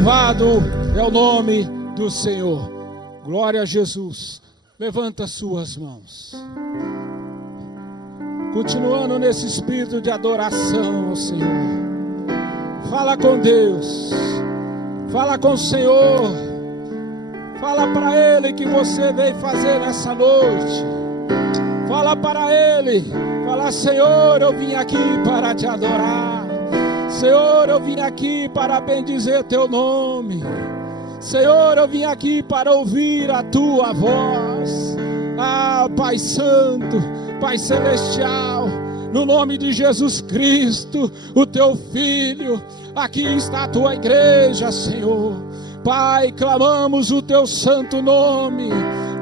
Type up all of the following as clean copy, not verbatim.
Louvado é o nome do Senhor. Glória a Jesus. Levanta suas mãos. Continuando nesse espírito de adoração ao Senhor. Fala com Deus. Fala com o Senhor. Fala para Ele que você veio fazer nessa noite. Fala para Ele. Fala: Senhor, eu vim aqui para te adorar. Senhor, eu vim aqui para bendizer teu nome. Senhor, eu vim aqui para ouvir a tua voz. Ah, Pai Santo, Pai Celestial, no nome de Jesus Cristo, o teu Filho, aqui está a tua igreja, Senhor. Pai, clamamos o teu santo nome,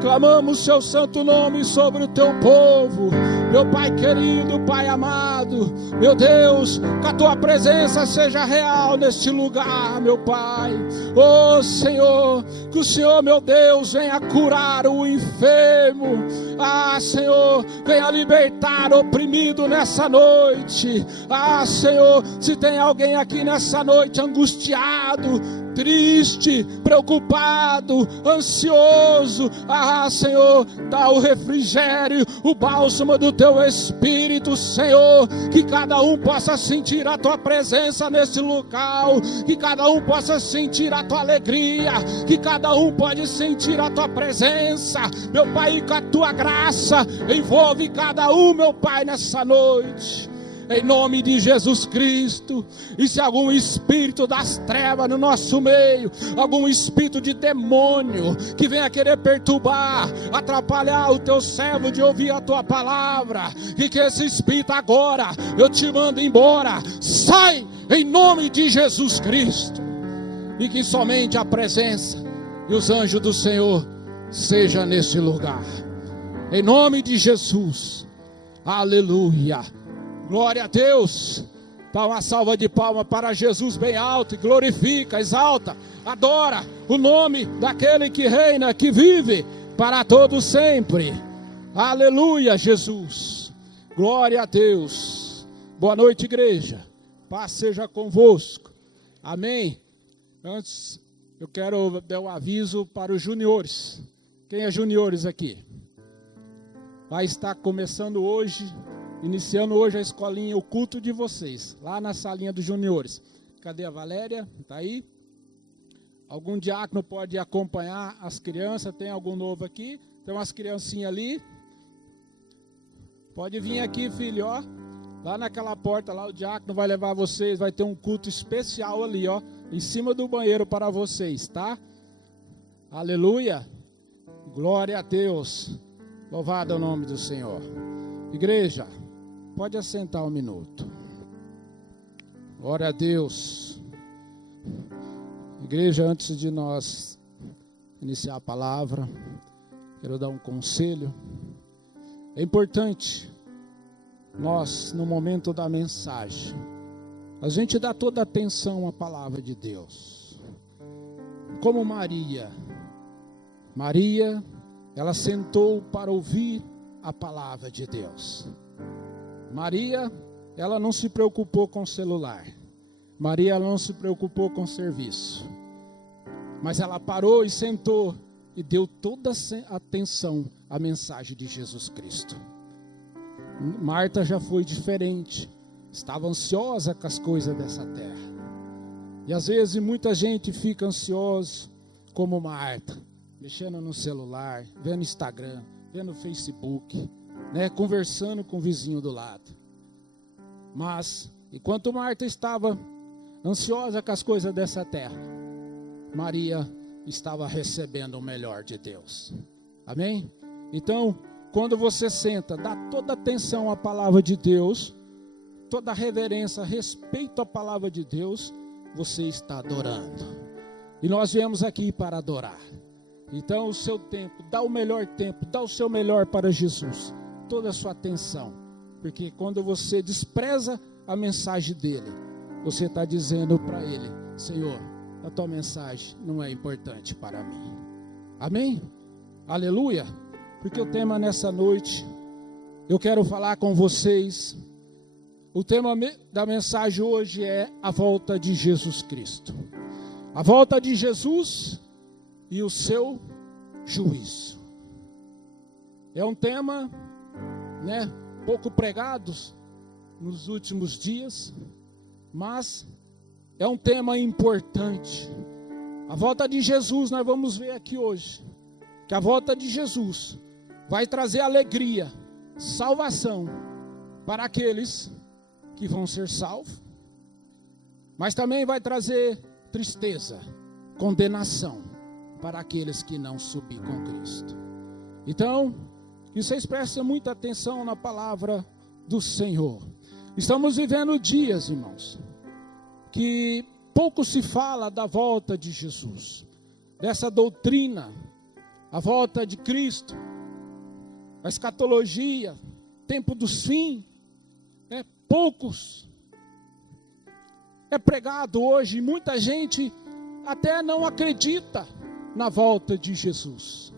clamamos o seu santo nome sobre o teu povo. Meu Pai querido, Pai amado, meu Deus, que a tua presença seja real neste lugar, meu Pai. Oh Senhor, que o Senhor, meu Deus, venha curar o enfermo. Ah, Senhor, venha libertar o oprimido nessa noite. Ah, Senhor, se tem alguém aqui nessa noite angustiado, triste, preocupado, ansioso, ah, Senhor, dá o refrigério, o bálsamo do teu Espírito, Senhor, que cada um possa sentir a tua presença nesse local, que cada um possa sentir a tua alegria, que cada um pode sentir a tua presença, meu Pai, com a tua graça, envolve cada um, meu Pai, nessa noite. Em nome de Jesus Cristo. E se algum espírito das trevas no nosso meio, algum espírito de demônio que venha querer perturbar, atrapalhar o teu servo de ouvir a tua palavra, e que esse espírito agora eu te mando embora, sai em nome de Jesus Cristo, e que somente a presença e os anjos do Senhor seja nesse lugar, em nome de Jesus. Aleluia. Glória a Deus. Dá uma salva de palmas para Jesus bem alto, e glorifica, exalta, adora o nome daquele que reina, que vive para todos sempre. Aleluia, Jesus. Glória a Deus. Boa noite, igreja. Paz seja convosco. Amém. Antes, eu quero dar um aviso para os juniores. Quem é juniores aqui? Vai estar começando hoje, iniciando hoje a escolinha, o culto de vocês, lá na salinha dos juniores. Cadê a Valéria? Está aí? Algum diácono pode acompanhar as crianças? Tem algum novo aqui? Tem umas criancinhas ali. Pode vir aqui, filho, ó. Lá naquela porta, lá o diácono vai levar vocês, vai ter um culto especial ali, ó, em cima do banheiro para vocês, tá? Aleluia. Glória a Deus. Louvado é o nome do Senhor. Igreja, pode assentar um minuto. Glória a Deus. Igreja, antes de nós iniciar a palavra, quero dar um conselho. É importante nós, no momento da mensagem, a gente dá toda a atenção à palavra de Deus. Como Maria, ela sentou para ouvir a palavra de Deus. Maria, ela não se preocupou com o celular. Maria, ela não se preocupou com o serviço. Mas ela parou e sentou e deu toda a atenção à mensagem de Jesus Cristo. Marta já foi diferente. Estava ansiosa com as coisas dessa terra. E às vezes muita gente fica ansiosa como Marta, mexendo no celular, vendo Instagram, vendo Facebook, né, conversando com o vizinho do lado. Mas, enquanto Marta estava ansiosa com as coisas dessa terra, Maria estava recebendo o melhor de Deus. Amém? Então, quando você senta, dá toda atenção à palavra de Deus, toda reverência, respeito à palavra de Deus, você está adorando. E nós viemos aqui para adorar. Então o seu tempo, dá o melhor tempo, dá o seu melhor para Jesus, toda a sua atenção, porque quando você despreza a mensagem dele, você está dizendo para ele: Senhor, a tua mensagem não é importante para mim. Amém? Aleluia. Porque o tema nessa noite, eu quero falar com vocês, o tema da mensagem hoje é a volta de Jesus Cristo. A volta de Jesus e o seu juízo. É um tema, pouco pregado nos últimos dias, mas é um tema importante. A volta de Jesus, nós vamos ver aqui hoje, que a volta de Jesus vai trazer alegria, salvação para aqueles que vão ser salvos, mas também vai trazer tristeza, condenação para aqueles que não subir com Cristo. Então, que vocês prestem muita atenção na palavra do Senhor. Estamos vivendo dias, irmãos, que pouco se fala da volta de Jesus, dessa doutrina, a volta de Cristo, a escatologia, tempo dos fins, poucos é pregado hoje, muita gente até não acredita na volta de Jesus.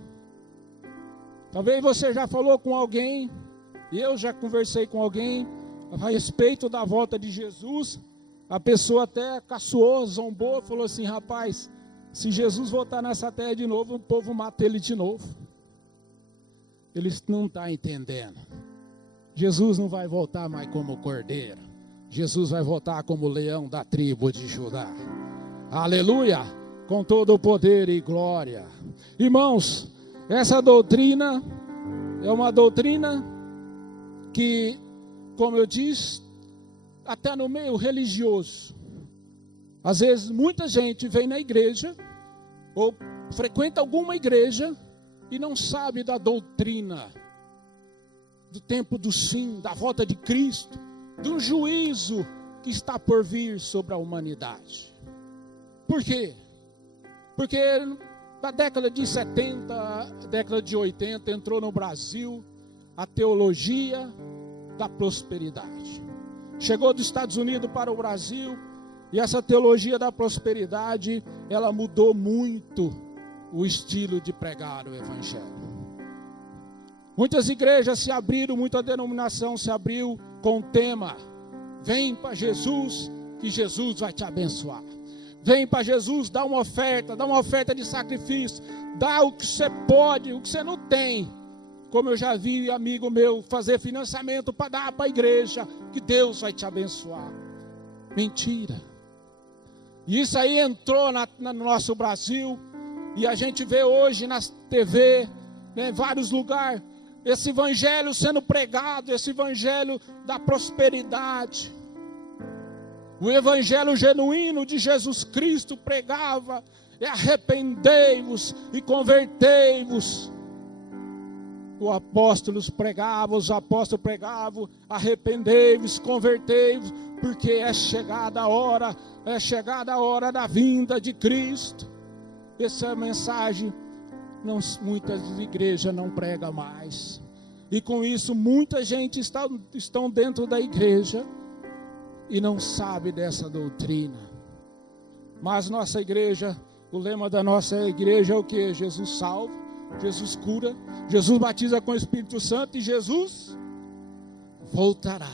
Talvez você já falou com alguém, eu já conversei com alguém a respeito da volta de Jesus. A pessoa até caçoou, zombou, falou assim: rapaz, se Jesus voltar nessa terra de novo, o povo mata ele de novo. Eles não estão entendendo. Jesus não vai voltar mais como cordeiro. Jesus vai voltar como leão da tribo de Judá. Aleluia! Com todo o poder e glória. Irmãos, essa doutrina é uma doutrina que, como eu disse, até no meio religioso, às vezes muita gente vem na igreja ou frequenta alguma igreja e não sabe da doutrina do tempo do fim, da volta de Cristo, do juízo que está por vir sobre a humanidade. Por quê? Porque na década de 70, década de 80, entrou no Brasil a teologia da prosperidade. Chegou dos Estados Unidos para o Brasil, e essa teologia da prosperidade, ela mudou muito o estilo de pregar o evangelho. Muitas igrejas se abriram, muita denominação se abriu com o tema: vem para Jesus, que Jesus vai te abençoar. Vem para Jesus, dá uma oferta de sacrifício, dá o que você pode, o que você não tem. Como eu já vi amigo meu fazer financiamento para dar para a igreja, que Deus vai te abençoar. Mentira. E isso aí entrou no nosso Brasil, e a gente vê hoje nas TV, em vários lugares, esse evangelho sendo pregado, esse evangelho da prosperidade. O evangelho genuíno de Jesus Cristo pregava: arrependei-vos e convertei-vos. Os apóstolos pregavam: arrependei-vos, convertei-vos, porque é chegada a hora da vinda de Cristo. Essa mensagem muitas igrejas não pregam mais, e com isso muita gente estão dentro da igreja e não sabe dessa doutrina. Mas nossa igreja, o lema da nossa igreja é o que? Jesus salva, Jesus cura, Jesus batiza com o Espírito Santo e Jesus voltará.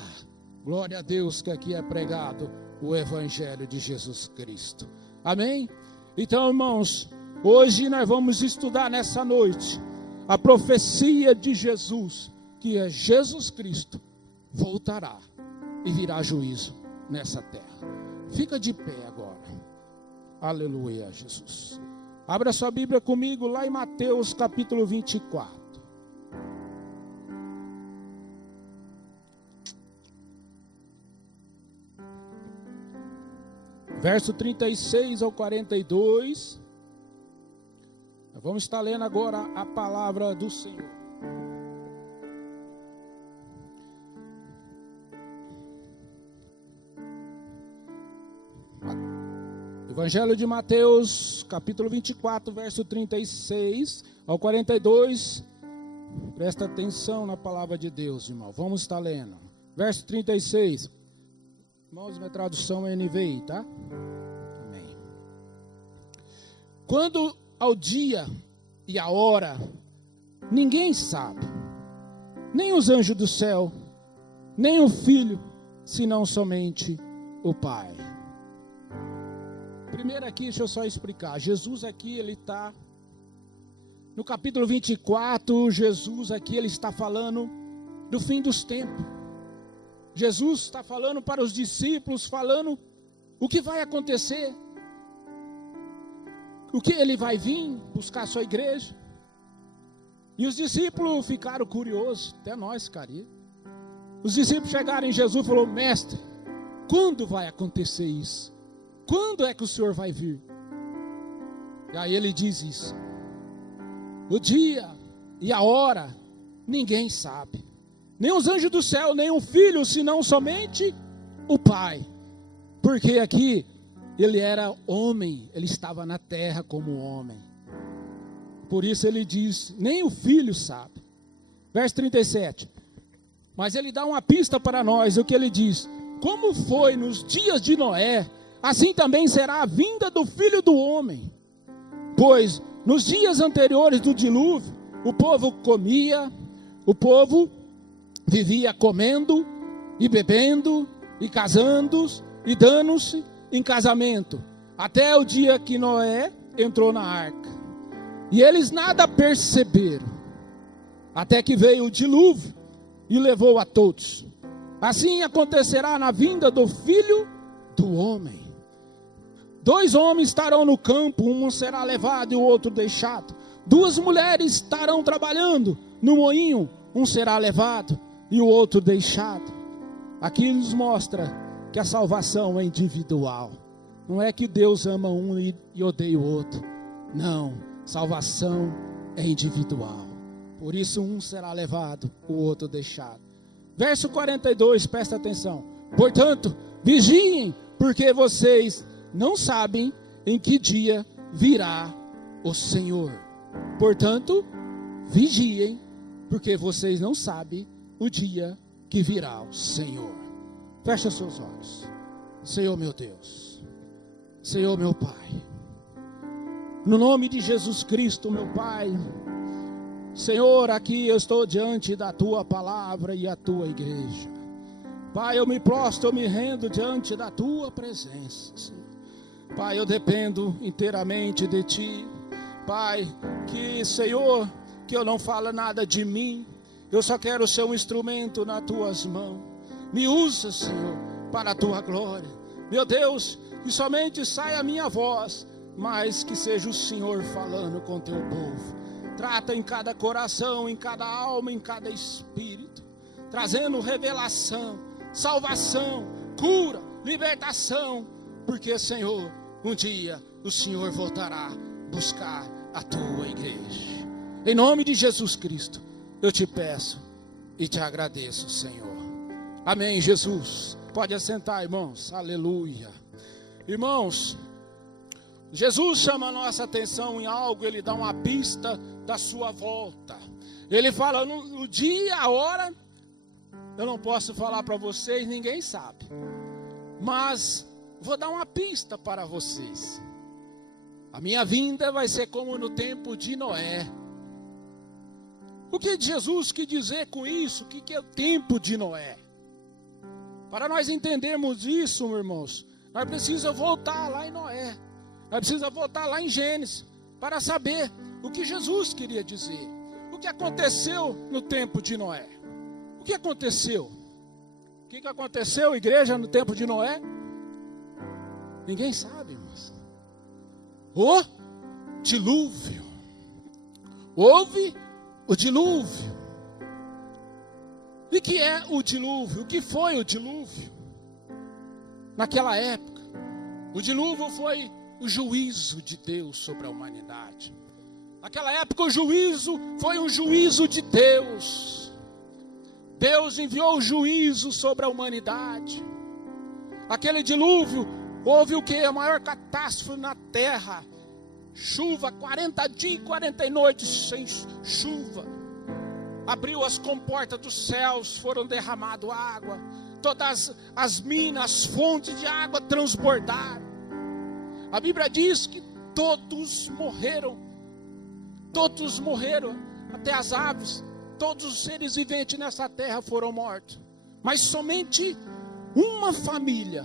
Glória a Deus que aqui é pregado o evangelho de Jesus Cristo. Amém? Então, irmãos, hoje nós vamos estudar nessa noite a profecia de Jesus, que é Jesus Cristo voltará e virá juízo nessa terra. Fica de pé agora. Aleluia, Jesus. Abra sua Bíblia comigo lá em Mateus capítulo 24. Verso 36 ao 42. Vamos estar lendo agora a palavra do Senhor. Evangelho de Mateus, capítulo 24, verso 36 ao 42. Presta atenção na palavra de Deus, irmão. Vamos estar lendo. Verso 36. Irmãos, minha tradução é NVI, tá? Amém. Quando ao dia e a hora, ninguém sabe, nem os anjos do céu, nem o Filho, senão somente o Pai. Primeiro aqui, deixa eu só explicar. Jesus aqui, ele está... No capítulo 24, Jesus aqui, ele está falando do fim dos tempos. Jesus está falando para os discípulos, falando o que vai acontecer. O que ele vai vir buscar a sua igreja. E os discípulos ficaram curiosos, até nós ficaríamos. Os discípulos chegaram em Jesus e falaram: mestre, quando vai acontecer isso? Quando é que o Senhor vai vir? E aí ele diz isso: o dia e a hora ninguém sabe, nem os anjos do céu, nem o filho, senão somente o Pai. Porque aqui ele era homem, ele estava na terra como homem. Por isso ele diz: nem o filho sabe. Verso 37. Mas ele dá uma pista para nós, o que ele diz: como foi nos dias de Noé, assim também será a vinda do Filho do Homem. Pois nos dias anteriores do dilúvio, o povo comia, o povo vivia comendo e bebendo e casando e dando-se em casamento, até o dia que Noé entrou na arca. E eles nada perceberam, até que veio o dilúvio e levou a todos. Assim acontecerá na vinda do Filho do Homem. 2 homens estarão no campo, um será levado e o outro deixado. 2 mulheres estarão trabalhando no moinho, um será levado e o outro deixado. Aqui nos mostra que a salvação é individual. Não é que Deus ama um e odeia o outro. Não, salvação é individual. Por isso um será levado, o outro deixado. Verso 42, presta atenção. Portanto, vigiem, porque vocês não sabem em que dia virá o Senhor. Portanto, vigiem, porque vocês não sabem o dia que virá o Senhor. Fecha seus olhos. Senhor meu Deus, Senhor meu Pai, no nome de Jesus Cristo, meu Pai, Senhor, aqui eu estou diante da Tua palavra e a Tua igreja. Pai, eu me prostro, eu me rendo diante da Tua presença, Senhor. Pai, eu dependo inteiramente de Ti. Pai, que, Senhor, que eu não falo nada de mim. Eu só quero ser um instrumento nas Tuas mãos. Me usa, Senhor, para a Tua glória. Meu Deus, que somente saia a minha voz, mas que seja o Senhor falando com Teu povo. Trata em cada coração, em cada alma, em cada espírito, trazendo revelação, salvação, cura, libertação. Porque, Senhor, um dia o Senhor voltará buscar a Tua igreja. Em nome de Jesus Cristo, eu te peço e te agradeço, Senhor. Amém, Jesus. Pode assentar, irmãos. Aleluia. Irmãos, Jesus chama a nossa atenção em algo, Ele dá uma pista da sua volta. Ele fala, no dia, a hora, eu não posso falar para vocês, ninguém sabe. Mas vou dar uma pista para vocês. A minha vinda vai ser como no tempo de Noé. O que Jesus quis dizer com isso? O que é o tempo de Noé? Para nós entendermos isso, meus irmãos, nós precisamos voltar lá em Noé. Nós precisamos voltar lá em Gênesis para saber o que Jesus queria dizer. O que aconteceu no tempo de Noé? O que aconteceu? O que aconteceu, igreja, no tempo de Noé? Ninguém sabe, irmãos. O dilúvio. Houve o dilúvio. E o que é o dilúvio? O que foi o dilúvio? Naquela época, o dilúvio foi o juízo de Deus sobre a humanidade. Naquela época o juízo foi um juízo de Deus. Deus enviou o juízo sobre a humanidade. Aquele dilúvio, houve o que? A maior catástrofe na terra. Chuva, 40 dias e 40 noites sem chuva. Abriu as comportas dos céus, foram derramadas água. Todas as minas, as fontes de água transbordaram. A Bíblia diz que todos morreram, até as aves, todos os seres viventes nessa terra foram mortos. Mas somente uma família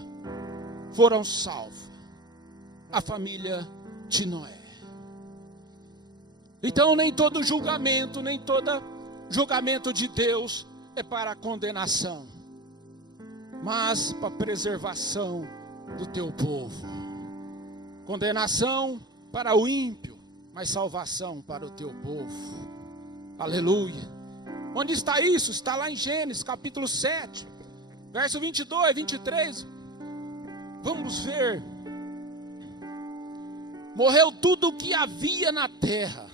foram salvos. a família de Noé. Então nem todo julgamento, nem todo julgamento de Deus é para condenação, mas para preservação do teu povo. Condenação para o ímpio, mas salvação para o teu povo. Aleluia. Onde está isso? Está lá em Gênesis capítulo 7, verso 22, 23. Vamos ver. Morreu tudo o que havia na terra,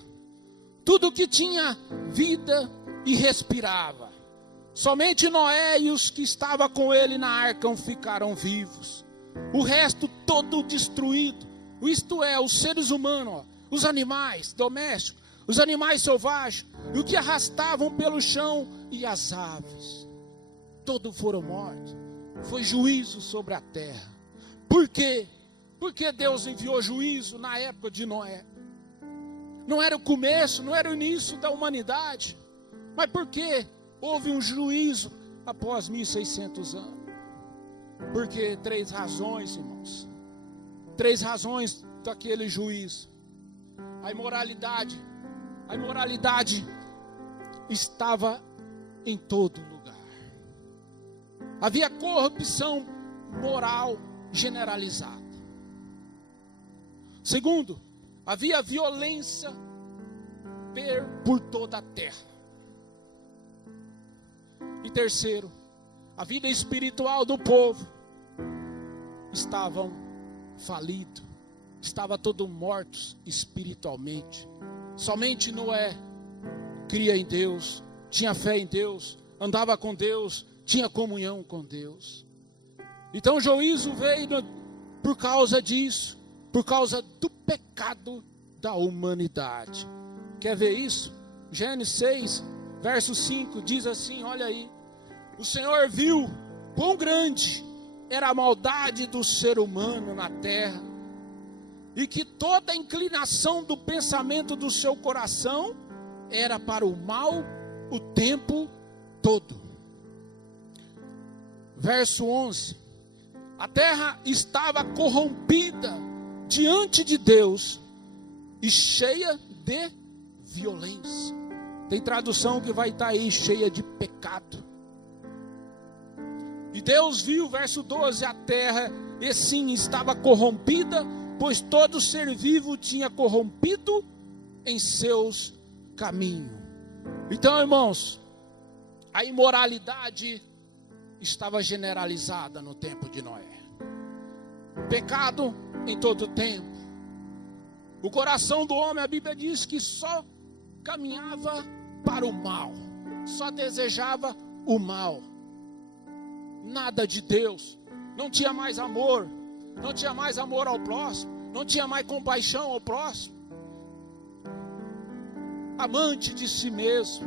tudo que tinha vida e respirava. Somente Noé e os que estavam com ele na arca ficaram vivos. O resto todo destruído. Isto é, os seres humanos, os animais domésticos, os animais selvagens, e o que arrastavam pelo chão e as aves. Todos foram mortos. Foi juízo sobre a terra. Por quê? Porque Deus enviou juízo na época de Noé. Não era o começo, não era o início da humanidade. Mas por que houve um juízo após 1600 anos? Porque 3 razões, irmãos. 3 razões daquele juízo. A imoralidade estava em todo lugar. Havia corrupção moral generalizada. Segundo, havia violência por toda a terra. E terceiro, a vida espiritual do povo estavam falidos, estavam todos mortos espiritualmente. Somente Noé cria em Deus, tinha fé em Deus, andava com Deus, tinha comunhão com Deus. Então o juízo veio por causa disso, por causa do pecado da humanidade. Quer ver isso? Gênesis 6, verso 5, diz assim, olha aí. O Senhor viu quão grande era a maldade do ser humano na terra, e que toda a inclinação do pensamento do seu coração era para o mal o tempo todo. Verso 11. A terra estava corrompida diante de Deus e cheia de violência. Tem tradução que vai estar aí, cheia de pecado. E Deus viu, verso 12, a terra, e sim, estava corrompida, pois todo ser vivo tinha corrompido em seus caminhos. Então, irmãos, a imoralidade estava generalizada no tempo de Noé. Pecado em todo tempo. O coração do homem, a Bíblia diz que só caminhava para o mal, só desejava o mal. Nada de Deus. Não tinha mais amor, não tinha mais amor ao próximo, não tinha mais compaixão ao próximo. Amante de si mesmo.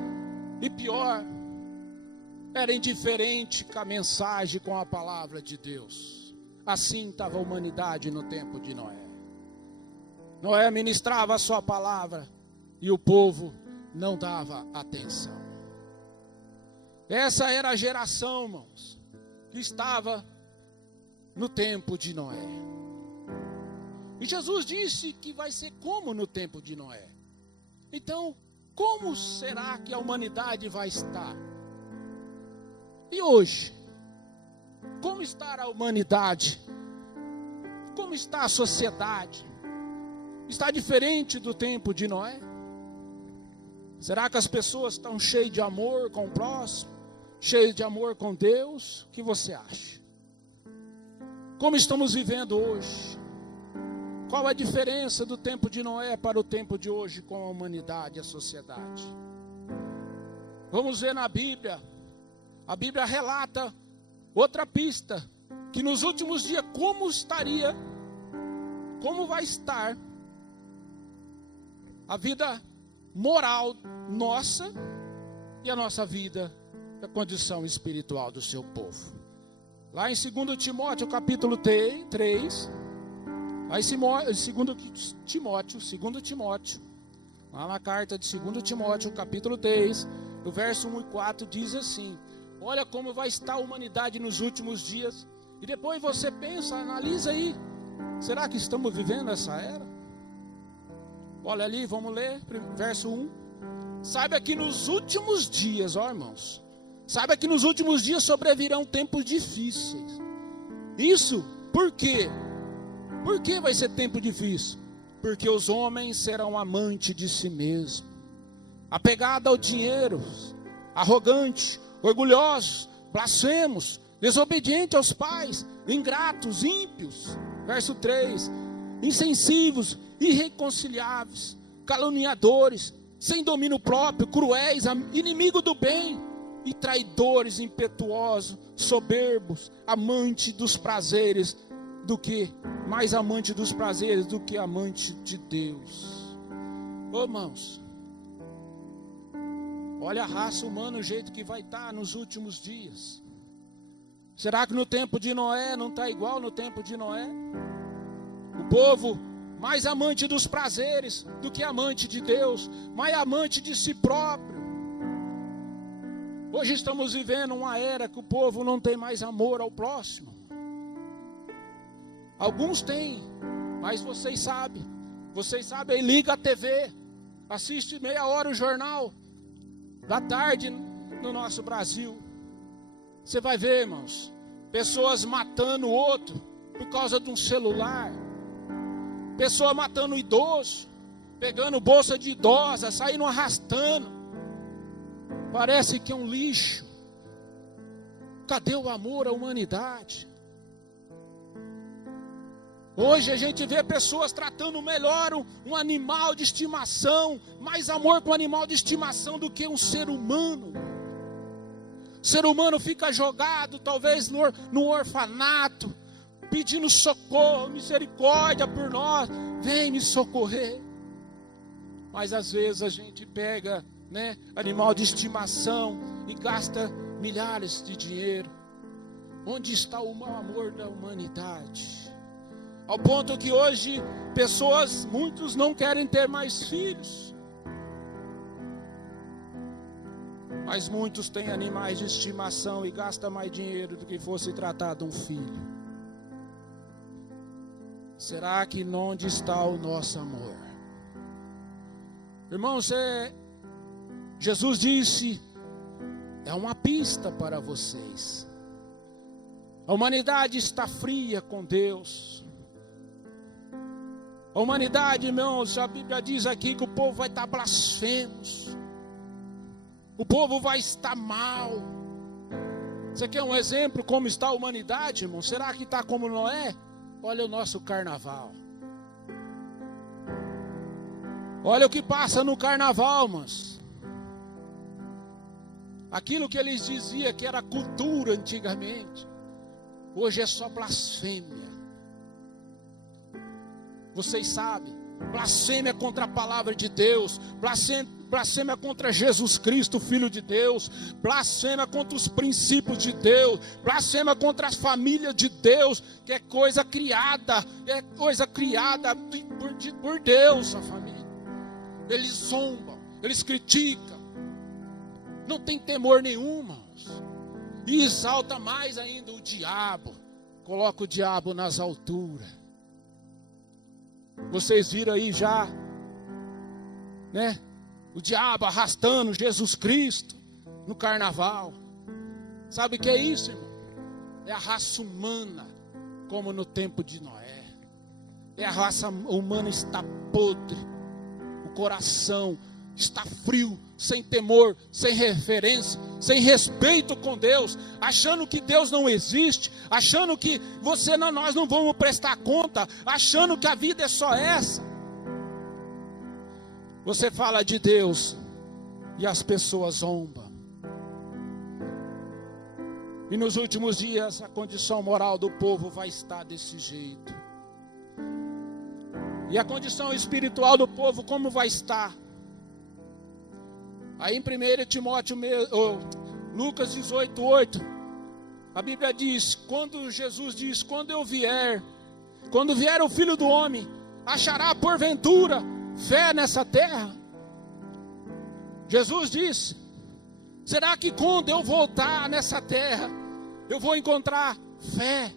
E pior, era indiferente com a mensagem, com a palavra de Deus. Assim estava a humanidade no tempo de Noé. Noé ministrava a sua palavra e o povo não dava atenção. Essa era a geração, irmãos, que estava no tempo de Noé. E Jesus disse que vai ser como no tempo de Noé. Então, como será que a humanidade vai estar? E hoje? Como está a humanidade? Como está a sociedade? Está diferente do tempo de Noé? Será que as pessoas estão cheias de amor com o próximo? Cheias de amor com Deus? O que você acha? Como estamos vivendo hoje? Qual a diferença do tempo de Noé para o tempo de hoje com a humanidade e a sociedade? Vamos ver na Bíblia. A Bíblia relata outra pista, que nos últimos dias como vai estar a vida moral nossa e a nossa vida, a condição espiritual do seu povo. Lá em 2 Timóteo, capítulo 3, lá em 2 Timóteo, lá na carta de 2 Timóteo, capítulo 3, no verso 1 e 4, diz assim: olha como vai estar a humanidade nos últimos dias. E depois você pensa, analisa aí, Será que estamos vivendo essa era? Olha ali, vamos ler, verso 1. Saiba que nos últimos dias, ó irmãos, saiba que nos últimos dias sobrevirão tempos difíceis. Isso, por quê? Por que vai ser tempo difícil? Porque os homens serão amantes de si mesmos, apegados ao dinheiro, arrogantes, orgulhosos, blasfemos, desobedientes aos pais, ingratos, ímpios. Verso 3, insensíveis, irreconciliáveis, caluniadores, sem domínio próprio, cruéis, inimigos do bem, e traidores, impetuosos, soberbos, amante dos prazeres, mais amante dos prazeres do que amante de Deus. Ô irmãos, olha a raça humana, o jeito que vai estar nos últimos dias. Será que no tempo de Noé não está igual no tempo de Noé? O povo mais amante dos prazeres do que amante de Deus, mais amante de si próprio. Hoje estamos vivendo uma era que o povo não tem mais amor ao próximo. Alguns têm, mas vocês sabem, aí liga a TV, assiste meia hora o jornal da tarde no nosso Brasil. Você vai ver, irmãos, pessoas matando o outro por causa de um celular. Pessoa matando idoso, pegando bolsa de idosa, saindo arrastando. Parece que é um lixo. Cadê o amor à humanidade? Hoje a gente vê pessoas tratando melhor um animal de estimação, mais amor com um animal de estimação do que um ser humano. O ser humano fica jogado talvez no orfanato, pedindo socorro, misericórdia por nós, vem me socorrer. Mas às vezes a gente pega, animal de estimação e gasta milhares de dinheiro. Onde está o mau amor da humanidade? Ao ponto que hoje muitos não querem ter mais filhos. Mas muitos têm animais de estimação e gastam mais dinheiro do que fosse tratado um filho. Será que onde está o nosso amor? Irmãos, Jesus disse, é uma pista para vocês. A humanidade está fria com Deus. A humanidade, irmãos, a Bíblia diz aqui que o povo vai estar blasfemos. O povo vai estar mal. Você quer um exemplo como está a humanidade, irmão? Será que está como Noé? Olha o nosso carnaval. Olha o que passa no carnaval, irmãos. Aquilo que eles diziam que era cultura antigamente, hoje é só blasfêmia. Vocês sabem, blasfêmia contra a palavra de Deus, blasfêmia contra Jesus Cristo, Filho de Deus, blasfêmia contra os princípios de Deus, blasfêmia contra a família de Deus, que é coisa criada por Deus, a família. Eles zombam, eles criticam, não tem temor nenhum, irmãos, e exalta mais ainda o diabo, coloca o diabo nas alturas. Vocês viram aí já, o diabo arrastando Jesus Cristo no carnaval. Sabe o que é isso, irmão? É a raça humana, como no tempo de Noé. A raça humana está podre, o coração está frio, sem temor, sem referência, sem respeito com Deus, achando que Deus não existe, achando que nós não vamos prestar conta, achando que a vida é só essa. Você fala de Deus e as pessoas zombam. E nos últimos dias a condição moral do povo vai estar desse jeito. E a condição espiritual do povo como vai estar? Aí em 1 Timóteo, Lucas 18:8, a Bíblia diz, Jesus diz, quando vier o Filho do Homem, achará porventura fé nessa terra? Jesus disse, será que quando eu voltar nessa terra, eu vou encontrar fé?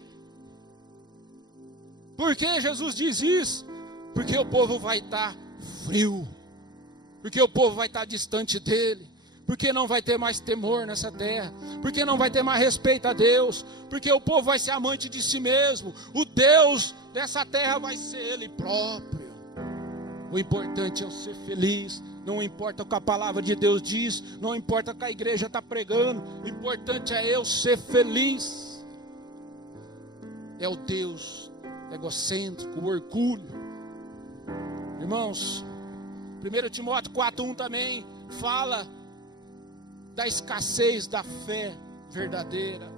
Por que Jesus diz isso? Porque o povo vai estar frio, porque o povo vai estar distante dele, porque não vai ter mais temor nessa terra, porque não vai ter mais respeito a Deus, porque o povo vai ser amante de si mesmo, o Deus dessa terra vai ser ele próprio. O importante é eu ser feliz, não importa o que a palavra de Deus diz, não importa o que a igreja está pregando, o importante é eu ser feliz. É o Deus egocêntrico, o orgulho. Irmãos, 1 Timóteo 4:1 também fala da escassez da fé verdadeira.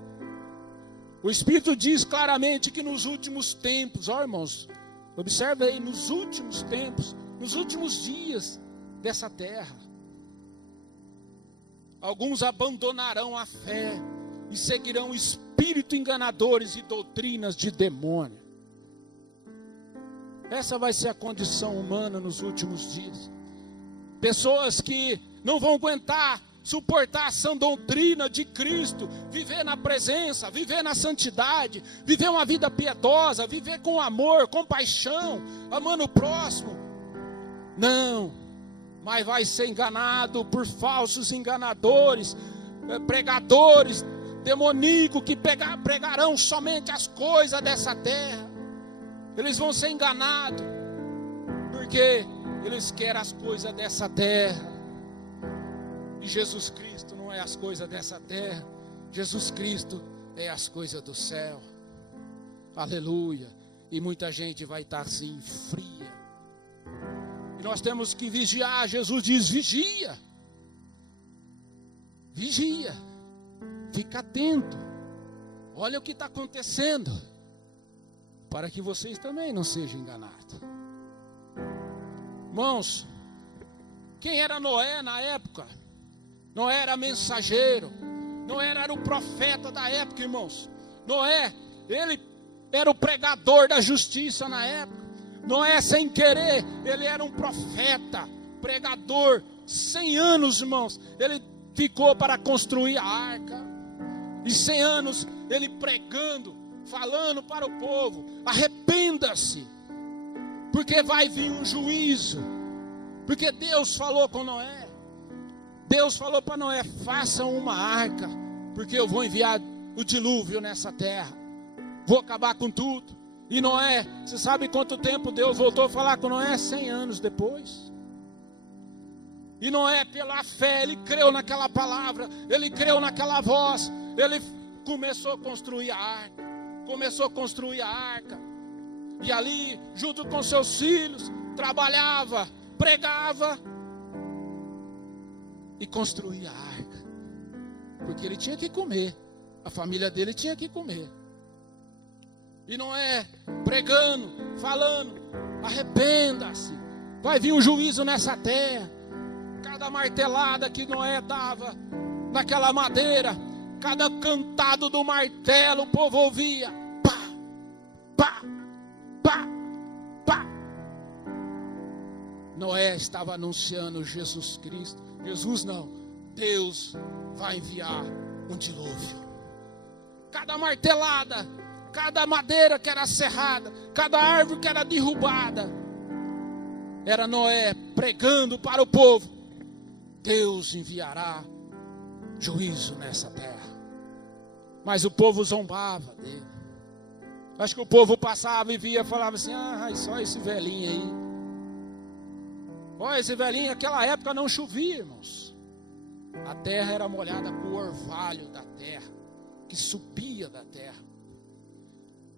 O Espírito diz claramente que nos últimos tempos, ó irmãos, observe aí, nos últimos tempos, nos últimos dias dessa terra, alguns abandonarão a fé e seguirão espíritos enganadores e doutrinas de demônio. Essa vai ser a condição humana nos últimos dias. Pessoas que não vão aguentar suportar a sã doutrina de Cristo, viver na presença, viver na santidade, viver uma vida piedosa, viver com amor, compaixão, amando o próximo. Não, mas vai ser enganado por falsos enganadores, pregadores demoníacos que pregarão somente as coisas dessa terra. Eles vão ser enganados, porque eles querem as coisas dessa terra. E Jesus Cristo não é as coisas dessa terra. Jesus Cristo é as coisas do céu. Aleluia. E muita gente vai estar assim, fria. E nós temos que vigiar. Jesus diz: vigia. Vigia. Fica atento. Olha o que está acontecendo, para que vocês também não sejam enganados. Irmãos, quem era Noé na época? Noé era mensageiro, Noé era o profeta da época, irmãos. Noé, ele era o pregador da justiça na época. Noé, sem querer, ele era um profeta, pregador. 100 anos, irmãos, ele ficou para construir a arca. E 100 anos ele pregando, falando para o povo: arrependa-se, porque vai vir um juízo. Porque Deus falou com Noé. Deus falou para Noé: façam uma arca, porque eu vou enviar o dilúvio nessa terra, vou acabar com tudo. E Noé, você sabe quanto tempo Deus voltou a falar com Noé? 100 anos depois. E Noé, pela fé, ele creu naquela palavra, ele creu naquela voz, ele começou a construir a arca, e ali, junto com seus filhos, trabalhava, pregava e construía a arca, porque ele tinha que comer, a família dele tinha que comer. E Noé pregando, falando: arrependa-se, vai vir um juízo nessa terra. Cada martelada que Noé dava naquela madeira, cada cantado do martelo, o povo ouvia: pá, pá, pá, pá. Noé estava anunciando Jesus Cristo. Jesus não, Deus vai enviar um dilúvio. Cada martelada, cada madeira que era serrada, cada árvore que era derrubada, era Noé pregando para o povo: Deus enviará juízo nessa terra. Mas o povo zombava dele. Acho que o povo passava e via, falava assim: ah, só esse velhinho aí. Olha, esse velhinho, naquela época não chovia, irmãos. A terra era molhada com o orvalho da terra, que subia da terra.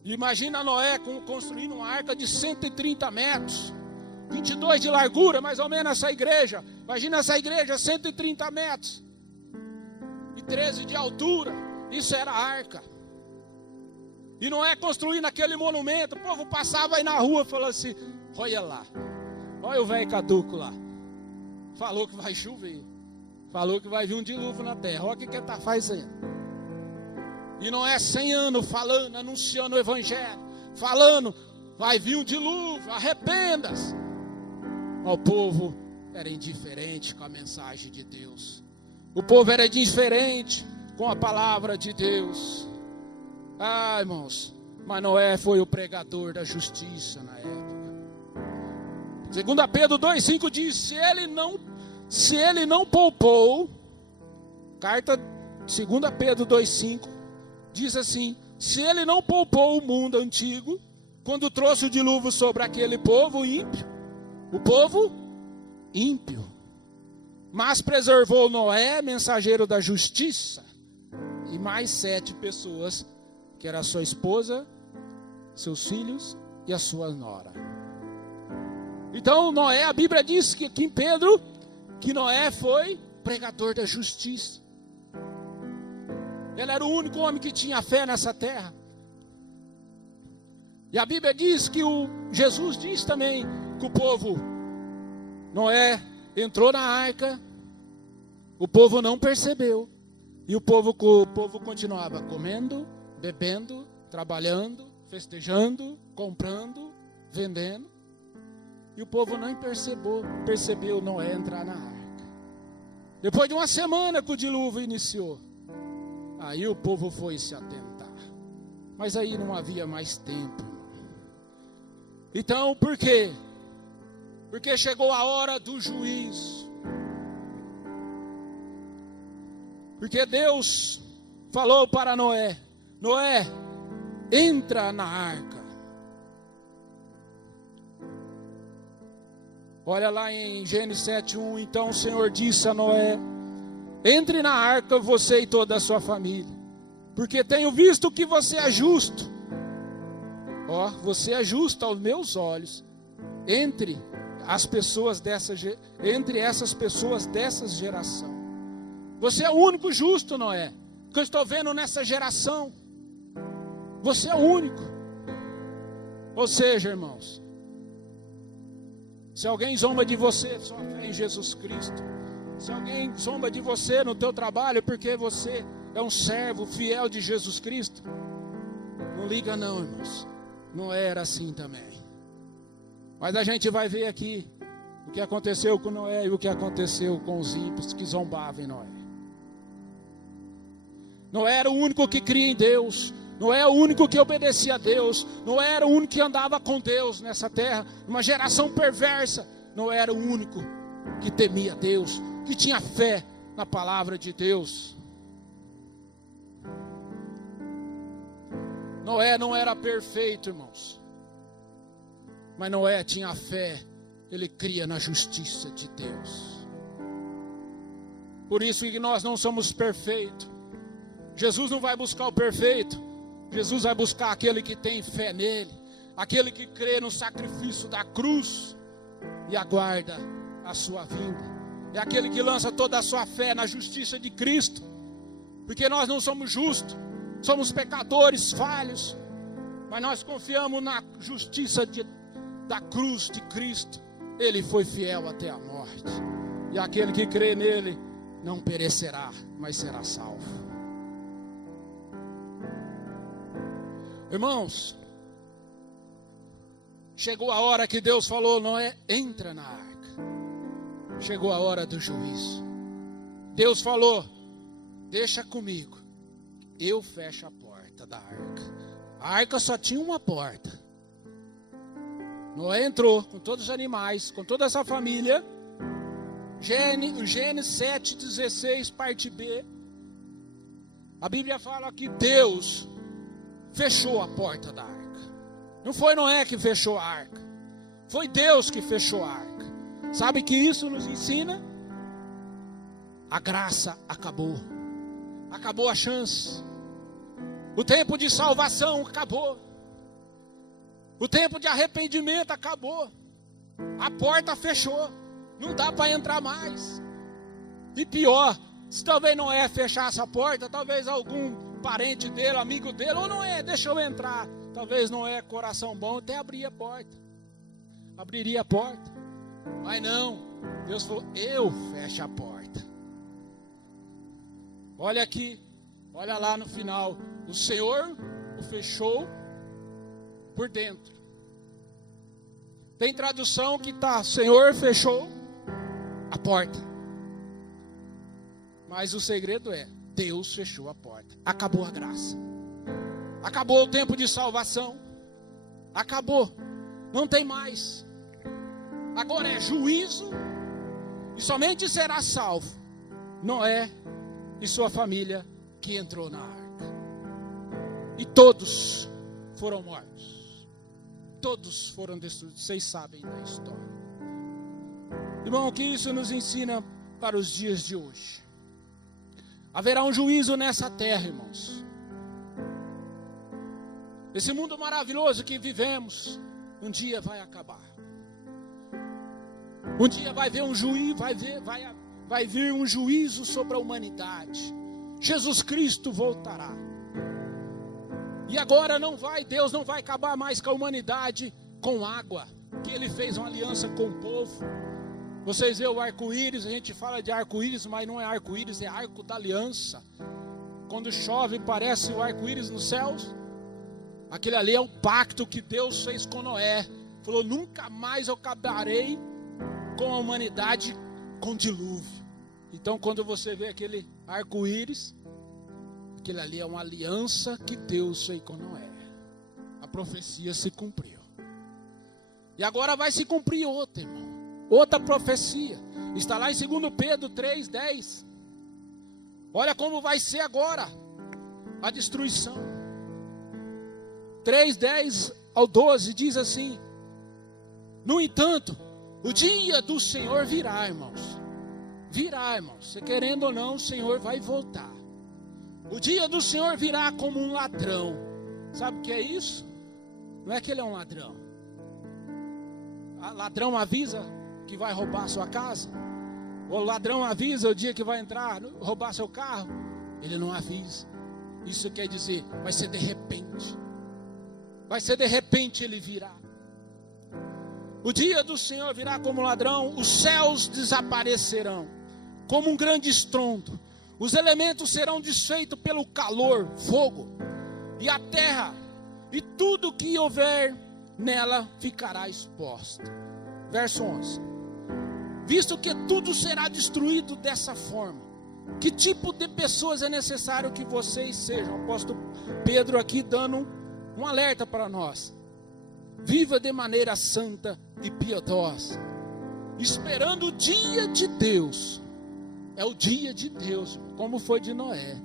Imagina Noé construindo uma arca de 130 metros, 22 de largura, mais ou menos essa igreja. Imagina essa igreja, 130 metros e 13 de altura. Isso era a arca. E Noé construindo aquele monumento. O povo passava aí na rua e falou assim: olha lá, olha o velho caduco lá, falou que vai chover, falou que vai vir um dilúvio na terra. Olha o que ele está fazendo. E Noé 100 anos falando, anunciando o evangelho, falando: vai vir um dilúvio, arrependa-se. O povo era indiferente com a mensagem de Deus. O povo era indiferente com a palavra de Deus. Ah, irmãos, Mas Noé foi o pregador da justiça na época. 2 Pedro 2,5 diz: se ele não poupou, carta 2 Pedro 2,5 diz assim: se ele não poupou o mundo antigo, quando trouxe o dilúvio sobre aquele povo ímpio, mas preservou Noé, mensageiro da justiça, e mais 7 pessoas, que era a sua esposa, seus filhos e a sua nora. Então Noé, a Bíblia diz que aqui em Pedro, que Noé foi pregador da justiça. Ele era o único homem que tinha fé nessa terra. E a Bíblia diz que Jesus diz também que o povo, Noé entrou na arca, o povo não percebeu, e o povo continuava comendo, bebendo, trabalhando, festejando, comprando, vendendo, e o povo não percebeu Noé entrar na arca. Depois de uma semana que o dilúvio iniciou, aí o povo foi se atentar, mas aí não havia mais tempo. Então, por quê? Porque chegou a hora do juízo. Porque Deus falou para Noé: Noé, entra na arca. Olha lá em Gênesis 7:1, então o Senhor disse a Noé: entre na arca você e toda a sua família, porque tenho visto que você é justo. Você é justo aos meus olhos entre essas pessoas dessa geração. Você é o único justo, Noé, que eu estou vendo nessa geração. Você é o único. Ou seja, irmãos, se alguém zomba de você, sua fé em Jesus Cristo. Se alguém zomba de você no teu trabalho porque você é um servo fiel de Jesus Cristo, não liga não, irmãos. Não era assim também. Mas a gente vai ver aqui o que aconteceu com Noé e o que aconteceu com os ímpios que zombavam em Noé. Noé era o único que cria em Deus. Noé era o único que obedecia a Deus. Noé era o único que andava com Deus nessa terra. Uma geração perversa. Noé era o único que temia Deus, que tinha fé na palavra de Deus. Noé não era perfeito, irmãos, mas Noé tinha fé, ele cria na justiça de Deus. Por isso que nós não somos perfeitos. Jesus não vai buscar o perfeito, Jesus vai buscar aquele que tem fé nele, aquele que crê no sacrifício da cruz e aguarda a sua vinda. É aquele que lança toda a sua fé na justiça de Cristo, porque nós não somos justos. Somos pecadores, falhos, mas nós confiamos na justiça da cruz de Cristo. Ele foi fiel até a morte, e aquele que crê nele não perecerá, mas será salvo. Irmãos, chegou a hora que Deus falou: Noé, entra na arca. Chegou a hora do juízo. Deus falou: deixa comigo, eu fecho a porta da arca. A arca só tinha uma porta. Noé entrou com todos os animais, com toda essa família. Gênesis 7:16, parte B. A Bíblia fala que Deus fechou a porta da arca. Não foi Noé que fechou a arca, foi Deus que fechou a arca. Sabe que isso nos ensina? A graça acabou. Acabou a chance. O tempo de salvação acabou. O tempo de arrependimento acabou. A porta fechou. Não dá para entrar mais. E pior, se talvez Noé fechasse a porta, talvez algum parente dele, amigo dele, ou Noé, deixa eu entrar. Talvez Noé, coração bom, até abria a porta. Abriria a porta. Mas não, Deus falou: eu fecho a porta. Olha aqui, olha lá no final. O Senhor o fechou por dentro. Tem tradução que está: Senhor fechou a porta. Mas o segredo é: Deus fechou a porta. Acabou a graça. Acabou o tempo de salvação. Acabou. Não tem mais. Agora é juízo. E somente será salvo Noé e sua família que entrou na arca. E todos foram mortos. Todos foram destruídos. Vocês sabem da história. Irmão, o que isso nos ensina para os dias de hoje? Haverá um juízo nessa terra, irmãos. Esse mundo maravilhoso que vivemos, um dia vai acabar. Um dia vai vir um juízo sobre a humanidade. Jesus Cristo voltará. E agora Deus não vai acabar mais com a humanidade com água, que Ele fez uma aliança com o povo. Vocês veem o arco-íris, a gente fala de arco-íris, mas não é arco-íris, é arco da aliança. Quando chove parece o arco-íris nos céus. Aquele ali é o pacto que Deus fez com Noé. Falou, nunca mais eu acabarei com a humanidade com dilúvio. Então quando você vê aquele arco-íris, aquele ali é uma aliança que Deus fez com Noé. A profecia se cumpriu. E agora vai se cumprir outra, irmão. Outra profecia. Está lá em 2 Pedro 3:10. Olha como vai ser agora a destruição. 3:10 ao 12 diz assim: no entanto, o dia do Senhor virá, irmãos. Virá, irmãos. Se querendo ou não, o Senhor vai voltar. O dia do Senhor virá como um ladrão. Sabe o que é isso? Não é que ele é um ladrão. O ladrão avisa que vai roubar a sua casa. O ladrão avisa o dia que vai entrar, roubar seu carro. Ele não avisa. Isso quer dizer, vai ser de repente. Vai ser de repente ele virá. O dia do Senhor virá como ladrão. Os céus desaparecerão como um grande estrondo. Os elementos serão desfeitos pelo calor, fogo. E a terra e tudo que houver nela ficará exposto. Verso 11. Visto que tudo será destruído dessa forma, que tipo de pessoas é necessário que vocês sejam? O apóstolo Pedro aqui dando um alerta para nós. Viva de maneira santa e piedosa, esperando o dia de Deus. É o dia de Deus, como foi de Noé.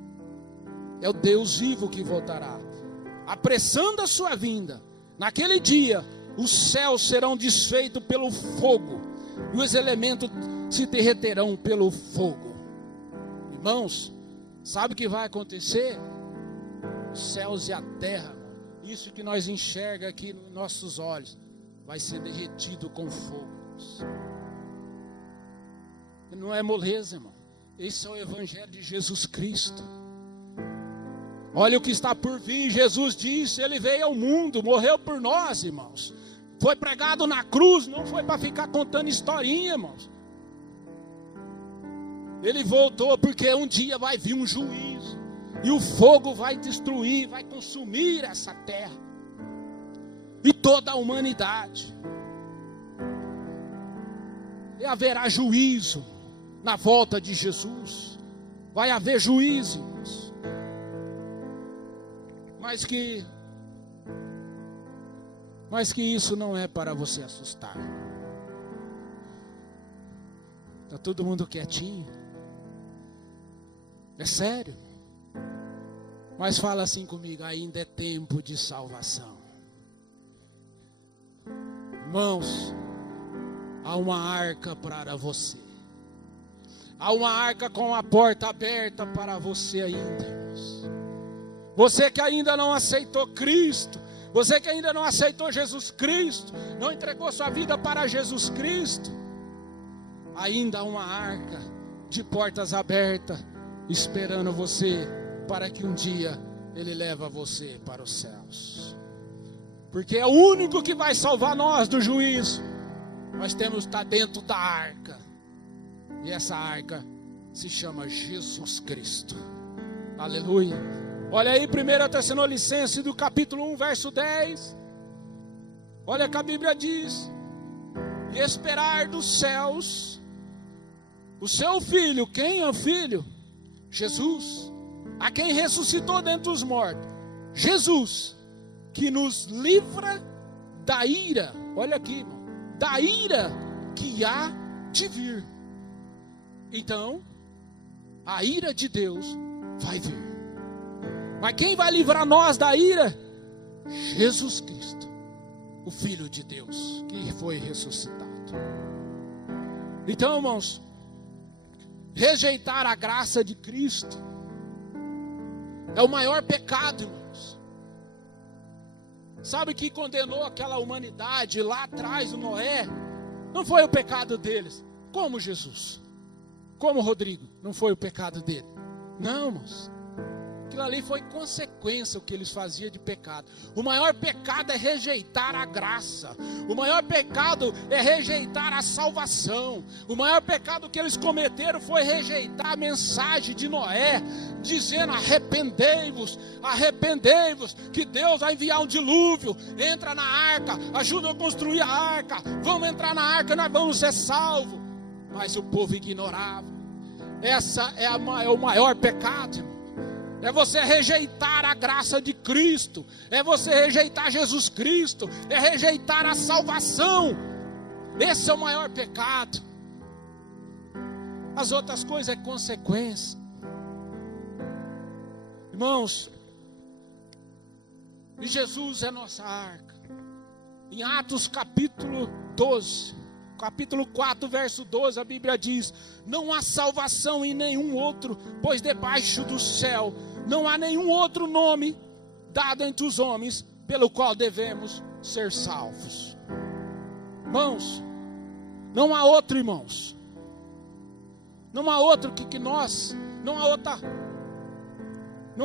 É o Deus vivo que voltará, apressando a sua vinda. Naquele dia, os céus serão desfeitos pelo fogo, e os elementos se derreterão pelo fogo. Irmãos, sabe o que vai acontecer? Os céus e a terra, isso que nós enxergamos aqui nos nossos olhos, vai ser derretido com fogo. Não é moleza, irmão. Esse é o evangelho de Jesus Cristo. Olha o que está por vir. Jesus disse, Ele veio ao mundo, morreu por nós, irmãos. Foi pregado na cruz, não foi para ficar contando historinha, irmãos. Ele voltou porque um dia vai vir um juízo. E o fogo vai destruir, vai consumir essa terra. E toda a humanidade. E haverá juízo na volta de Jesus. Vai haver juízo, irmãos. Mas que isso não é para você assustar. Está todo mundo quietinho. É sério. Mas fala assim comigo, ainda é tempo de salvação. Irmãos, há uma arca para você. Há uma arca com a porta aberta para você ainda, irmãos. Você que ainda não aceitou Cristo, você que ainda não aceitou Jesus Cristo, não entregou sua vida para Jesus Cristo, ainda há uma arca de portas abertas, esperando você, para que um dia Ele leve você para os céus. Porque é o único que vai salvar nós do juízo. Nós temos que estar dentro da arca. E essa arca se chama Jesus Cristo. Aleluia. Olha aí 1 Tessalonicenses do capítulo 1, verso 10. Olha que a Bíblia diz: e esperar dos céus o seu Filho. Quem é o Filho? Jesus, a quem ressuscitou dentre os mortos, Jesus, que nos livra da ira, olha aqui, irmão, da ira que há de vir. Então, a ira de Deus vai vir. Mas quem vai livrar nós da ira? Jesus Cristo, o Filho de Deus, que foi ressuscitado. Então, irmãos, rejeitar a graça de Cristo é o maior pecado, irmãos. Sabe que condenou aquela humanidade lá atrás, o Noé? Não foi o pecado deles, como Jesus, como Rodrigo, não foi o pecado dele. Não, irmãos, aquilo ali foi consequência o que eles faziam de pecado. O maior pecado é rejeitar a graça. O maior pecado é rejeitar a salvação. O maior pecado que eles cometeram foi rejeitar a mensagem de Noé, dizendo: arrependei-vos, arrependei-vos, que Deus vai enviar um dilúvio, entra na arca, ajuda a construir a arca, vamos entrar na arca, nós vamos ser salvos. Mas o povo ignorava. Essa é o maior pecado, irmão. É você rejeitar a graça de Cristo, é você rejeitar Jesus Cristo, é rejeitar a salvação. Esse é o maior pecado. As outras coisas é consequência. Irmãos, e Jesus é nossa arca. Em Atos capítulo 12, capítulo 4, verso 12, a Bíblia diz: não há salvação em nenhum outro, pois debaixo do céu não há nenhum outro nome dado entre os homens pelo qual devemos ser salvos. Irmãos, não há outro, irmãos. Não há outro que nós, não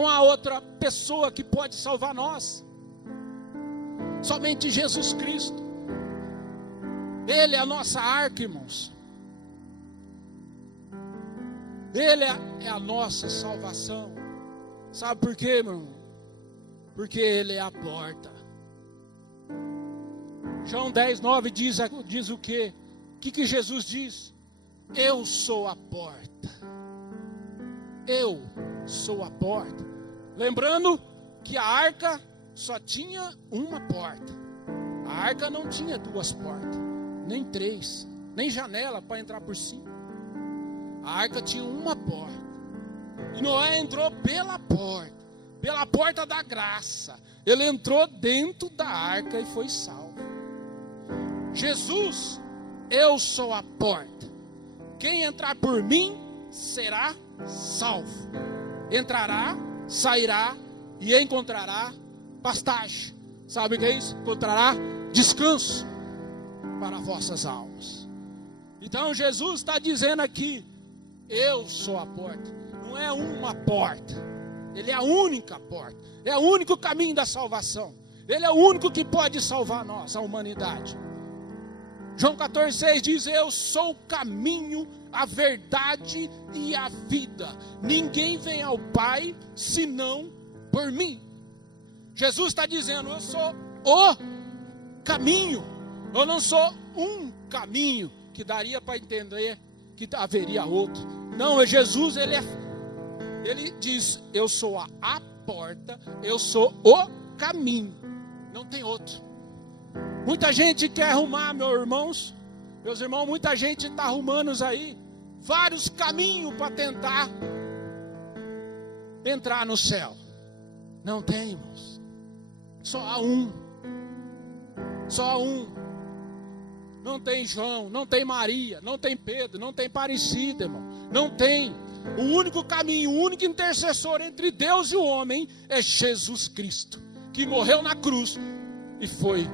há outra pessoa que pode salvar nós. Somente Jesus Cristo. Ele é a nossa arca, irmãos. Ele é a nossa salvação. Sabe por quê, meu irmão? Porque Ele é a porta. João 10, 9 diz o quê? O que Jesus diz? Eu sou a porta. Eu sou a porta. Lembrando que a arca só tinha uma porta. A arca não tinha duas portas, nem três, nem janela para entrar por cima. A arca tinha uma porta. E Noé entrou pela porta da graça. Ele entrou dentro da arca e foi salvo. Jesus, eu sou a porta. Quem entrar por mim será salvo. Entrará, sairá e encontrará pastagem. Sabe o que é isso? Encontrará descanso para vossas almas. Então Jesus está dizendo aqui: eu sou a porta. Não é uma porta, Ele é a única porta, é o único caminho da salvação. Ele é o único que pode salvar nós, a humanidade. João 14,6 diz: eu sou o caminho, a verdade e a vida. Ninguém vem ao Pai senão por mim. Jesus está dizendo: eu sou o caminho. Eu não sou um caminho, que daria para entender que haveria outro. Não, Jesus, Ele diz: eu sou a porta, eu sou o caminho. Não tem outro. Muita gente quer arrumar, meus irmãos, muita gente está arrumando aí vários caminhos para tentar entrar no céu. Não tem, irmãos. Só há um. Só há um. Não tem João, não tem Maria, não tem Pedro, não tem Aparecida, irmão. Não tem. O único caminho, o único intercessor entre Deus e o homem é Jesus Cristo, que morreu na cruz e foi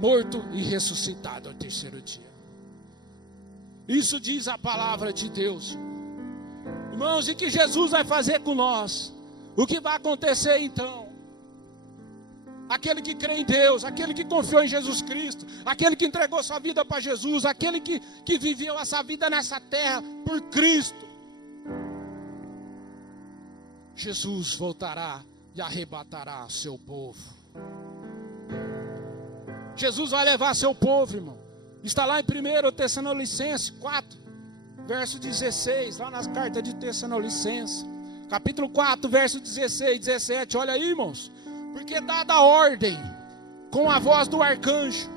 morto e ressuscitado ao terceiro dia. Isso diz a palavra de Deus. Irmãos, e que Jesus vai fazer com nós? O que vai acontecer então? Aquele que crê em Deus, aquele que confiou em Jesus Cristo, aquele que entregou sua vida para Jesus, aquele que viveu essa vida nessa terra por Cristo, Jesus voltará e arrebatará seu povo. Jesus vai levar seu povo, irmão. Está lá em 1 Tessalonicenses 4, verso 16, lá nas cartas de Tessalonicenses, capítulo 4, verso 16, 17, olha aí, irmãos. Porque dada a ordem, com a voz do arcanjo,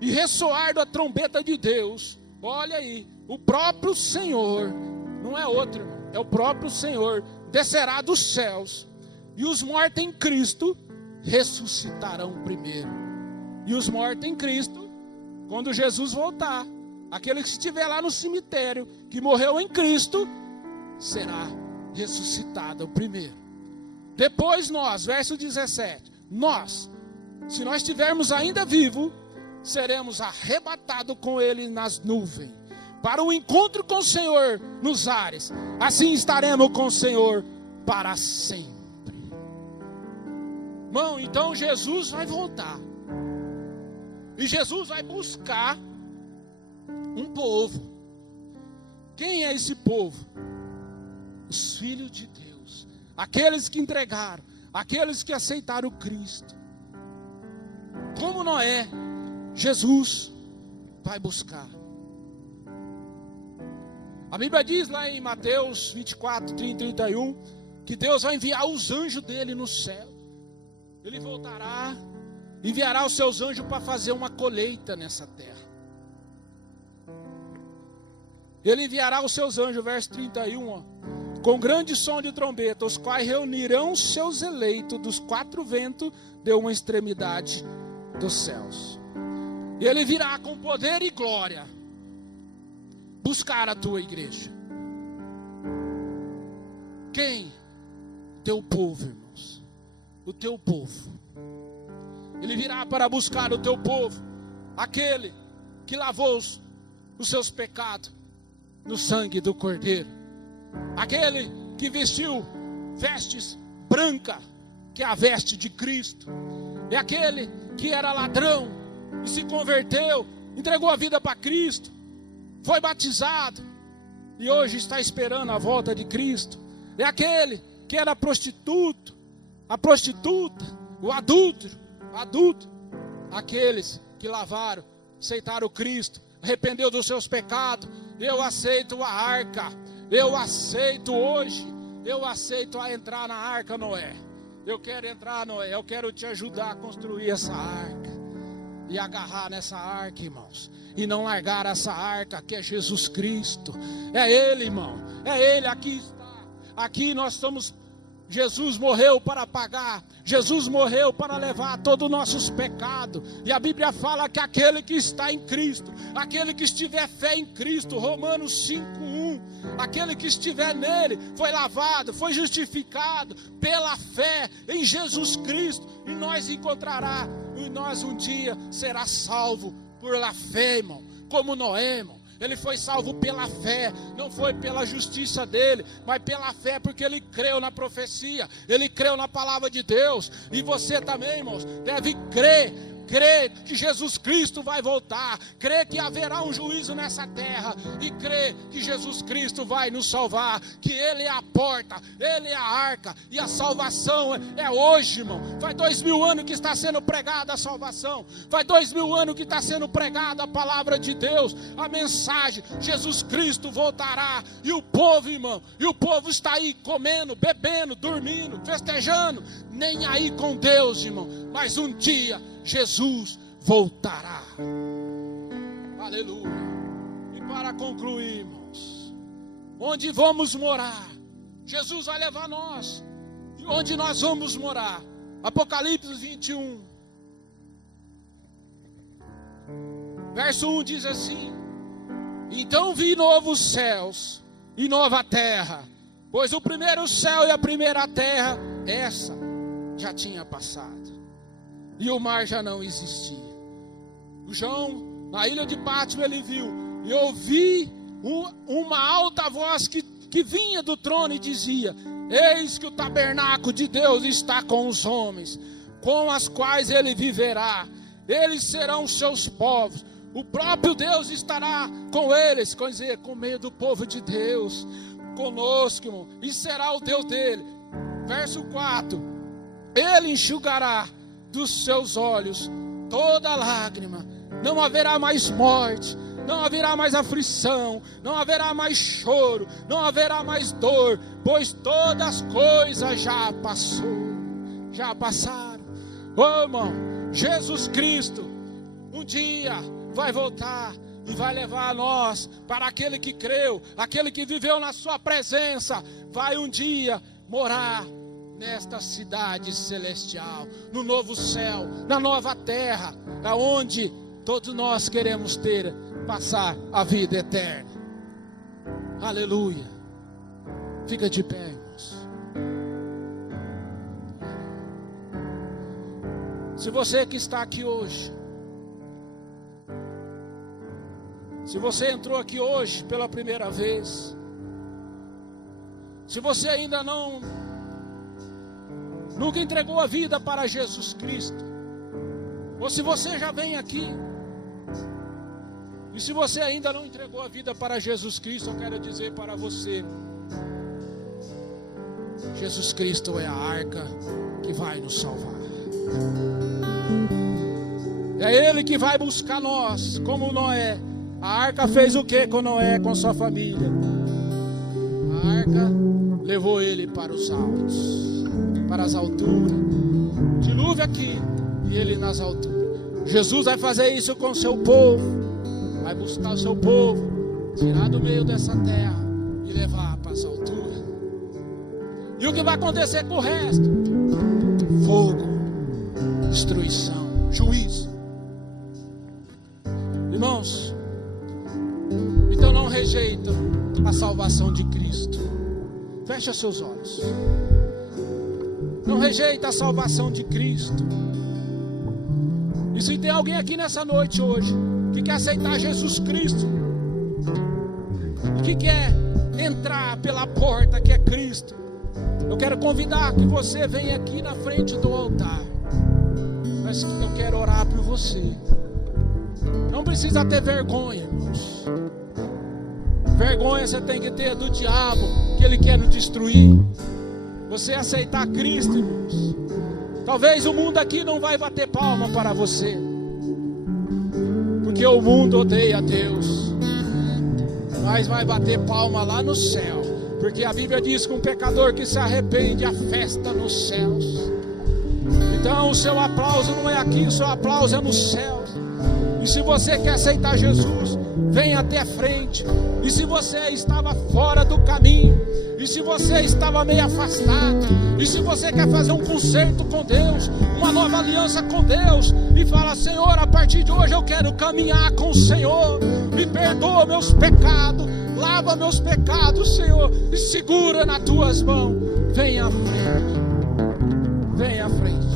e ressoar da trombeta de Deus, olha aí, o próprio Senhor, não é outro, é o próprio Senhor, descerá dos céus, e os mortos em Cristo ressuscitarão primeiro. E os mortos em Cristo, quando Jesus voltar, aquele que estiver lá no cemitério, que morreu em Cristo, será ressuscitado primeiro. Depois nós, verso 17, nós, se nós estivermos ainda vivos, seremos arrebatados com Ele nas nuvens, para o encontro com o Senhor nos ares. Assim estaremos com o Senhor para sempre. Irmão, então Jesus vai voltar. E Jesus vai buscar um povo. Quem é esse povo? Os filhos de Deus. Aqueles que entregaram, aqueles que aceitaram Cristo. Como Noé, Jesus vai buscar. A Bíblia diz lá em Mateus 24, 30 e 31, que Deus vai enviar os anjos dele no céu. Ele voltará, enviará os seus anjos para fazer uma colheita nessa terra. Ele enviará os seus anjos, verso 31, ó, com grande som de trombeta, os quais reunirão os seus eleitos dos quatro ventos de uma extremidade dos céus. E ele virá com poder e glória buscar a tua igreja. Quem? Teu povo, irmãos. O teu povo. Ele virá para buscar o teu povo, aquele que lavou os seus pecados no sangue do Cordeiro, aquele que vestiu vestes brancas, que é a veste de Cristo, é aquele que era ladrão e se converteu, entregou a vida para Cristo, foi batizado e hoje está esperando a volta de Cristo. É aquele que era prostituto, a prostituta, o adúltero, aqueles que lavaram, aceitaram Cristo, arrependeu dos seus pecados. Eu aceito a arca, eu aceito hoje, eu aceito a entrar na arca, Noé. Eu quero entrar, Noé, eu quero te ajudar a construir essa arca e agarrar nessa arca, irmãos, e não largar essa arca que é Jesus Cristo. É Ele, irmão, é Ele. Aqui está, aqui nós estamos. Jesus morreu para pagar, Jesus morreu para levar todos os nossos pecados, e a Bíblia fala que aquele que está em Cristo, aquele que estiver fé em Cristo, Romanos 5:1, aquele que estiver nele, foi lavado, foi justificado pela fé em Jesus Cristo, e nós encontrará, e nós um dia será salvo por la fé, irmão, como Noé, irmão. Ele foi salvo pela fé, não foi pela justiça dele, mas pela fé, porque ele creu na profecia, ele creu na palavra de Deus. E você também, irmãos, deve crer que Jesus Cristo vai voltar, crer que haverá um juízo nessa terra, e crer que Jesus Cristo vai nos salvar, que Ele é a porta, Ele é a arca, e a salvação é hoje, irmão. Faz 2000 anos que está sendo pregada a salvação, faz 2000 anos que está sendo pregada a palavra de Deus, a mensagem, Jesus Cristo voltará, e o povo, irmão, e o povo está aí comendo, bebendo, dormindo, festejando, nem aí com Deus, irmão, mas um dia Jesus voltará. Aleluia. E para concluir, irmãos, onde vamos morar? Jesus vai levar nós. E onde nós vamos morar? Apocalipse 21. Verso 1 diz assim: então vi novos céus e nova terra, pois o primeiro céu e a primeira terra, essa já tinha passado, e o mar já não existia. O João, na ilha de Patmos, ele viu, e ouvi uma alta voz que vinha do trono e dizia: eis que o tabernáculo de Deus está com os homens, com as quais ele viverá, eles serão seus povos, o próprio Deus estará com eles, quer dizer, com meio do povo de Deus, conosco, irmão, e será o Deus dele. Verso 4: ele enxugará dos seus olhos toda lágrima, não haverá mais morte, não haverá mais aflição, não haverá mais choro, não haverá mais dor, pois todas as coisas já passaram. Oh, irmão, Jesus Cristo um dia vai voltar e vai levar a nós, para aquele que creu, aquele que viveu na sua presença, vai um dia morar nesta cidade celestial, no novo céu, na nova terra, aonde todos nós queremos passar a vida eterna. Aleluia. Fica de pé, irmãos. Se você que está aqui hoje, se você entrou aqui hoje pela primeira vez, se você ainda nunca entregou a vida para Jesus Cristo, ou se você já vem aqui, e se você ainda não entregou a vida para Jesus Cristo, eu quero dizer para você, Jesus Cristo é a arca que vai nos salvar. É Ele que vai buscar nós, como Noé. A arca fez o que com Noé, com sua família? A arca levou ele para os altos, para as alturas. Dilúvio aqui e ele nas alturas. Jesus vai fazer isso com o seu povo. Vai buscar o seu povo, tirar do meio dessa terra e levar para as alturas. E o que vai acontecer com o resto? Fogo, destruição, juízo. Irmãos, então não rejeita a salvação de Cristo. Fecha seus olhos. Não rejeita a salvação de Cristo. E se tem alguém aqui nessa noite hoje que quer aceitar Jesus Cristo, que quer entrar pela porta que é Cristo, eu quero convidar que você venha aqui na frente do altar. Mas eu quero orar por você. Não precisa ter vergonha, irmãos. Vergonha você tem que ter do diabo, que ele quer nos destruir. Você aceitar Cristo, irmãos. Talvez o mundo aqui não vai bater palma para você, porque o mundo odeia Deus. Mas vai bater palma lá no céu, porque a Bíblia diz que um pecador que se arrepende, a festa nos céus. Então o seu aplauso não é aqui, o seu aplauso é nos céus. E se você quer aceitar Jesus, venha até a frente. E se você estava fora do caminho, e se você estava meio afastado, e se você quer fazer um concerto com Deus, uma nova aliança com Deus, e fala: Senhor, a partir de hoje eu quero caminhar com o Senhor, me perdoa meus pecados, lava meus pecados, Senhor, e segura nas tuas mãos. Venha à frente, venha à frente.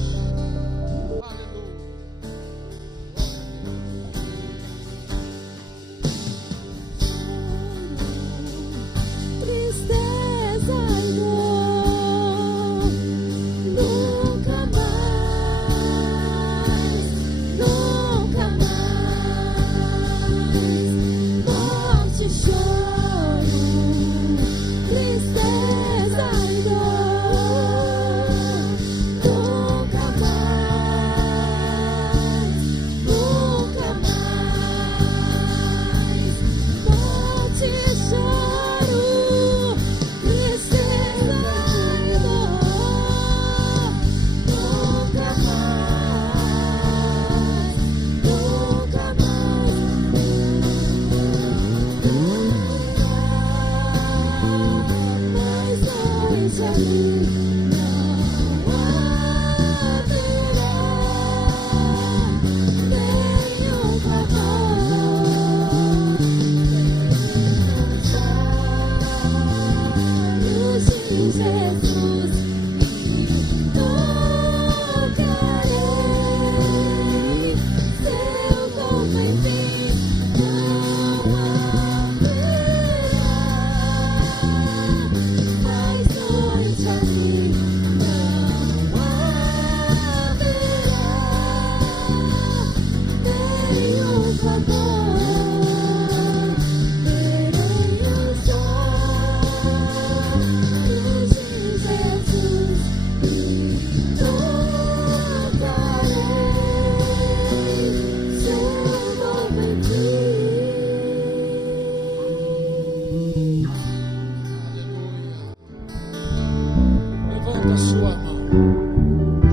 Levanta a sua mão,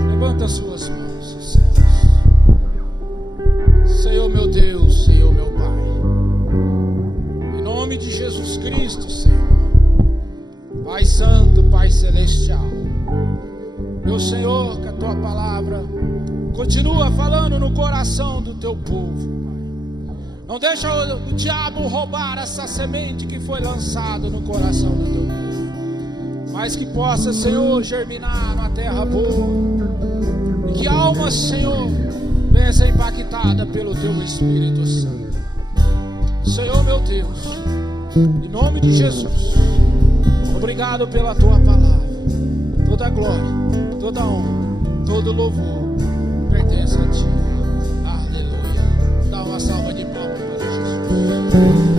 levanta as suas mãos. Senhor meu Deus, Senhor meu Pai. Em nome de Jesus Cristo, Senhor. Pai Santo, Pai Celestial. Meu Senhor, que a Tua palavra continua falando no coração do Teu povo. Não deixa o diabo roubar essa semente que foi lançada no coração do Teu povo. Mas que possa, Senhor, germinar na terra boa. E que a alma, Senhor, venha ser impactada pelo Teu Espírito Santo. Senhor meu Deus, em nome de Jesus, obrigado pela Tua palavra. Toda glória, toda honra, todo louvor pertence a Ti. Aleluia. Dá uma salva de palmas para Jesus.